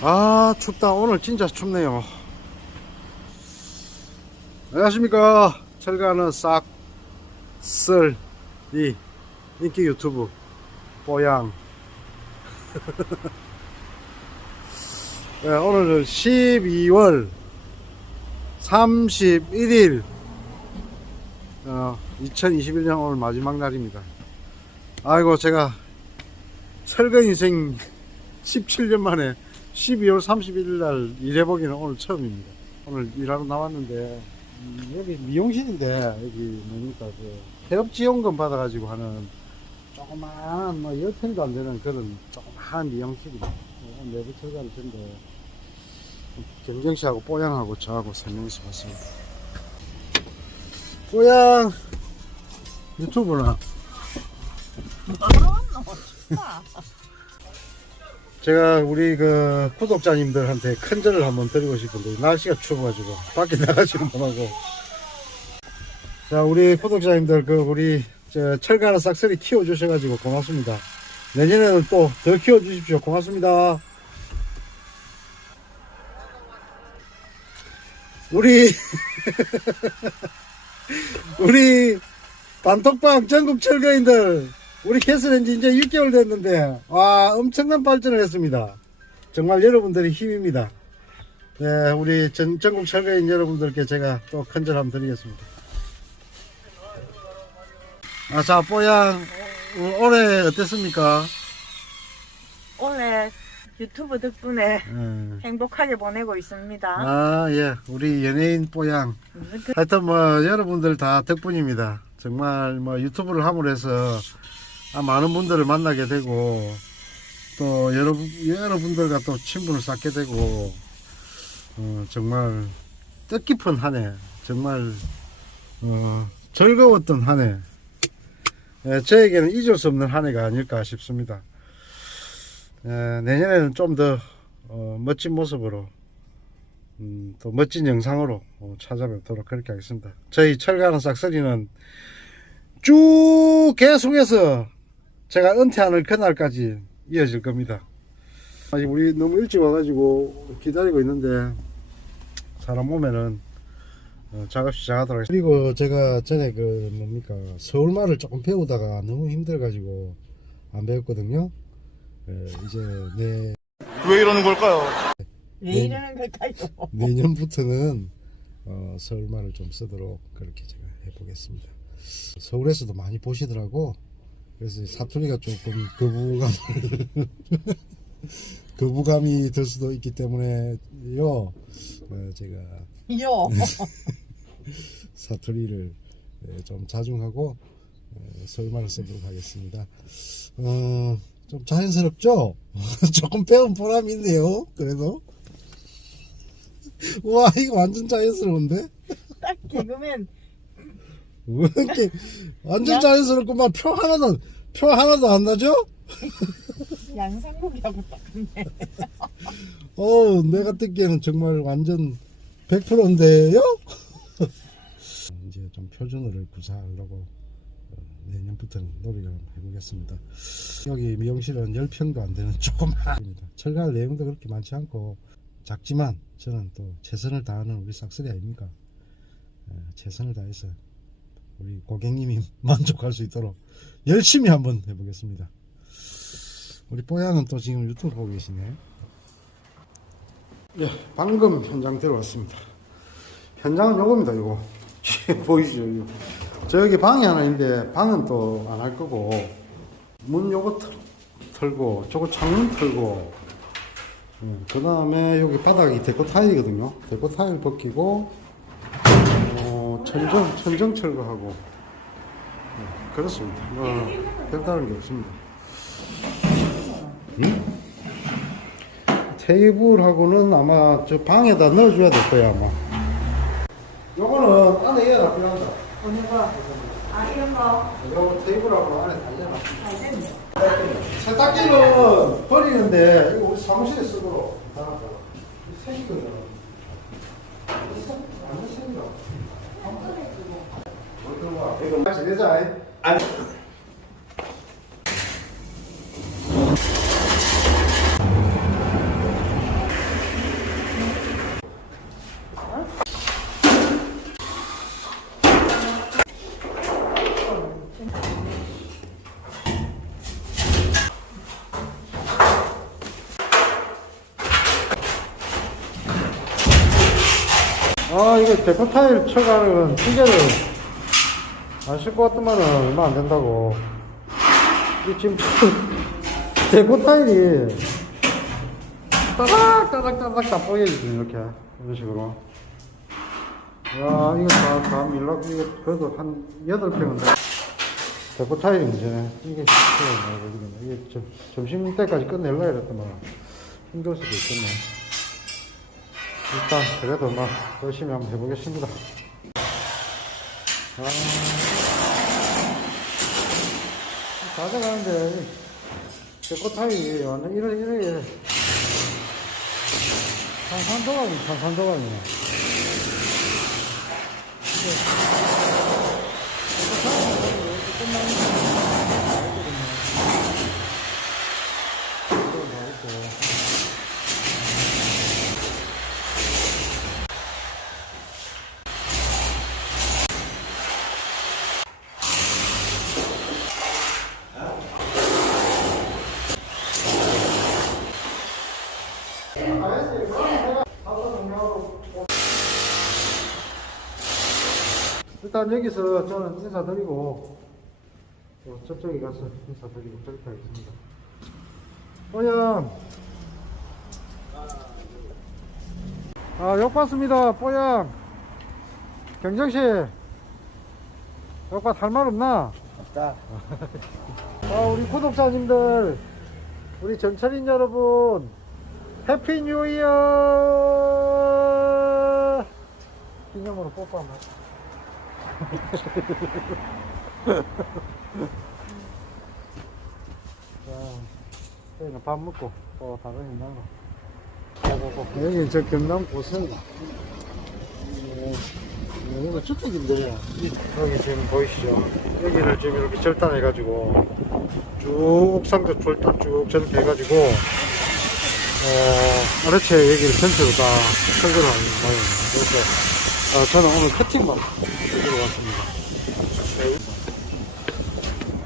아 춥다. 오늘 진짜 춥네요. 안녕하십니까. 철가는 싹쓸이 인기 유튜브 뽀양. 네, 오늘은 12월 31일 어, 2021년 오늘 마지막 날입니다. 아이고 제가 철거 인생 17년 만에 12월 31일 날 일해보기는 오늘 처음입니다. 오늘 일하러 나왔는데, 음, 여기 미용실인데, 여기 뭡니까, 그, 폐업지원금 받아가지고 하는 조그마한, 뭐, 열평도 안 되는 그런 조그마한 미용실입니다. 어, 내부 철거할 텐데, 경정씨하고 뽀양하고 저하고 세 명이서 왔습니다. 뽀양! 유튜브나. 제가 우리 그 구독자님들한테 큰 절을 한번 드리고 싶은데 날씨가 추워가지고 밖에 나가지를 못하고. 자 우리 구독자님들 그 우리 저 철가나 싹쓸이 키워주셔가지고 고맙습니다. 내년에는 또 더 키워주십시오. 고맙습니다. 우리 우리 단톡방 전국 철거인들 우리 캐슬한 지 이제 6개월 됐는데 와 엄청난 발전을 했습니다. 정말 여러분들의 힘입니다. 네, 우리 전, 전국 철거인 여러분들께 제가 또 큰절 한번 드리겠습니다. 아, 자, 뽀양 어, 올해 어땠습니까? 오늘 유튜브 덕분에 예. 행복하게 보내고 있습니다. 아, 예, 우리 연예인 뽀양. 하여튼 뭐 여러분들 다 덕분입니다. 정말 뭐 유튜브를 함으로 해서 아, 많은 분들을 만나게 되고 또 여러분 여러분들과 또 친분을 쌓게 되고 어, 정말 뜻깊은 한 해 정말 어, 즐거웠던 한 해. 예, 저에게는 잊을 수 없는 한 해가 아닐까 싶습니다. 예, 내년에는 좀더 어, 멋진 모습으로 음, 또 멋진 영상으로 어, 찾아뵙도록 그렇게 하겠습니다. 저희 철가는 싹쓸이는 쭉 계속해서 제가 은퇴하는 그날까지 이어질 겁니다. 아직 우리 너무 일찍 와가지고 기다리고 있는데 사람 오면은 어, 작업 시작하도록 하겠습니다. 그리고 제가 전에 그 뭡니까 서울말을 조금 배우다가 너무 힘들어가지고 안 배웠거든요. 예, 이제 내 왜 이러는 걸까요? 왜 네. 이러는 걸까요? 내년부터는 어, 서울말을 좀 쓰도록 그렇게 제가 해보겠습니다. 서울에서도 많이 보시더라고. 그래서 사투리가 조금 거부감 거부감이 들 수도 있기 때문에요. 어, 제가 요. 사투리를 예, 좀 자중하고 예, 서울말을 쓰도록 하겠습니다. 어, 좀 자연스럽죠? 조금 배운 보람이 있네요. 그래도 와 이거 완전 자연스러운데? 딱 개그맨 왜 이렇게 완전 야. 자연스럽구만 표 하나도 표 하나도 안 나죠? 양상국이하고 똑같네. 어 내가 듣기에는 정말 완전 100%인데요? 이제 좀 표준어를 구사하려고 어, 내년부터는 노력을 해보겠습니다. 여기 미용실은 10평도 안 되는 조그마합니다. 철가할 내용도 그렇게 많지 않고 작지만 저는 또 최선을 다하는 우리 싹쓸이 아닙니까? 예, 최선을 다해서 우리 고객님이 만족할 수 있도록 열심히 한번 해보겠습니다. 우리 뽀양은 또 지금 유튜브 보고 계시네요. 예, 방금 현장 들어왔습니다. 현장은 요겁니다, 요거. 보이시죠? 이거. 저기 방이 하나 있는데, 방은 또 안 할 거고, 문 요거 틀, 털고, 저거 창문 털고, 그 다음에 여기 바닥이 데코 타일이거든요. 데코 타일 벗기고, 어, 천정, 천정 철거하고, 예, 그렇습니다. 뭐, 별다른 게 없습니다. 테이블하고는 아마 저 방에다 넣어줘야 될 거야 아마. 요거는 안에 얘가 필요한다. 어느 거? 아 이런 거. 요거 테이블하고 안에 됐네. 세탁기는 버리는데 이거 우리 사무실에 쓰도록 달았다. 새기거든. 완전 새기다. 이거 말 지내자. 아니. 아, 이거 데코 타일 쳐가는 기계를 안 싣고 왔더만은 얼마 안 된다고. 이 지금 데코 타일이 따닥, 따닥, 따닥 다 뽀개지지, 이렇게. 이런 식으로. 야, 이거 다, 다 밀라고, 이거 그래도 한 8평은 돼. 데코 타일이 문제네. 이게, 이게, 이게 점, 점심 때까지 끝낼라 이랬더만 힘들 수도 있겠네. 일단 그래도 뭐 열심히 한번 해보겠습니다. 아, 가져가는데 제꽃타이 완전 이래 이래 산산도감이 산산도감이네. 일단 여기서 저는 인사드리고 또 저쪽에 가서 인사드리고 저렇게 하겠습니다. 뽀양 아, 욕 받습니다. 뽀양 경정씨 욕받 할말 없나? 없다. 아, 우리 구독자님들, 우리 전철인 여러분, 해피 뉴 이어! 기념으로 뽀뽀 한번. 자, 저희는 밥 먹고 또 다른 일나로 고고고. 여기 저 경남 고성. 예, 여기가 저쪽인데, 여기 지금 보이시죠? 여기를 지금 이렇게 절단해 가지고, 쭉 옥상도 절단 쭉 저렇게 해가지고, 어, 아래채 여기를 전체로 다 철거를 하는 거예요. 그래서, 어, 저는 오늘 커팅만 해주러 왔습니다.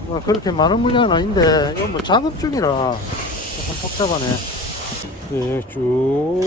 뭐 그렇게 많은 물량은 아닌데, 이건 뭐 작업 중이라 조금 복잡하네. 예, 쭉,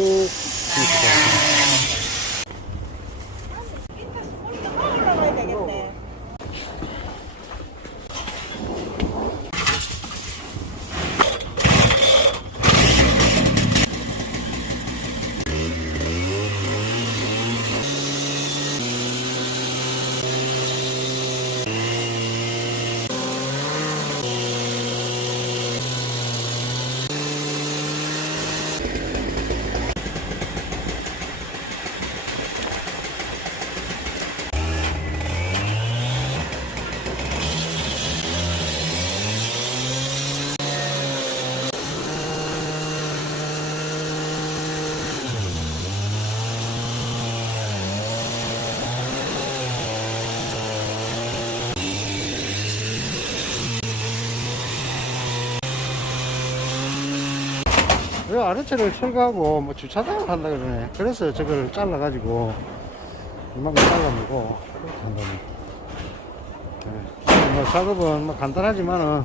이 아래차를 철거하고 뭐 주차장을 한다 그러네. 그래서 저걸 잘라가지고 이만큼 잘라내고 그렇게. 네. 뭐 작업은 뭐 간단하지만은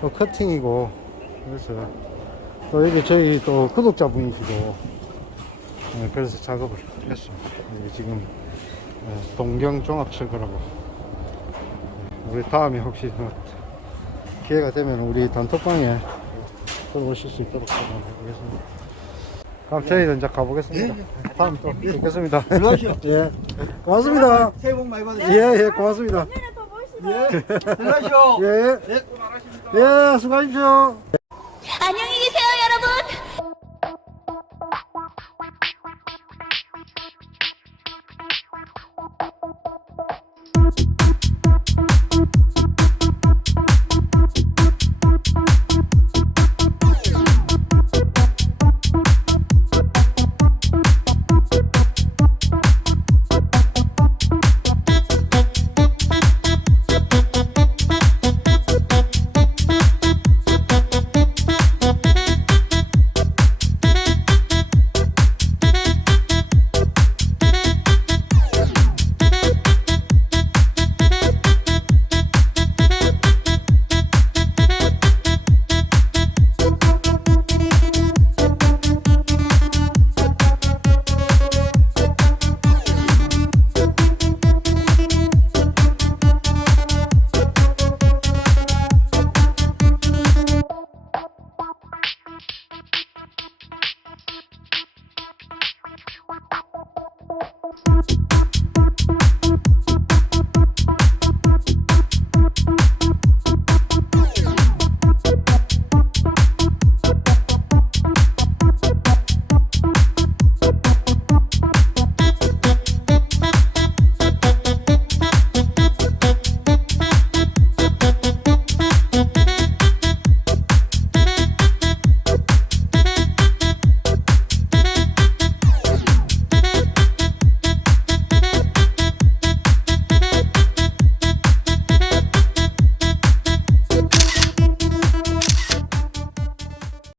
또 커팅이고 그래서 또 여기 저희 또 구독자분이시고 네, 그래서 작업을 했습니다. 지금 네, 동경 종합 철거라고 네, 우리 다음에 혹시 뭐 기회가 되면 우리 단톡방에 들어오실 수 있도록 한번 해보겠습니다. 그럼 저희는 이제 가보겠습니다. 다음 또 뵙겠습니다. 들어가시오. 예. 고맙습니다. 새해 복 많이 받으세요. 예, 예, 고맙습니다. 내년에 또 봅시다. 예. 들어가시오. 예. 네. 예, 수고하십시오. 안녕히 계세요,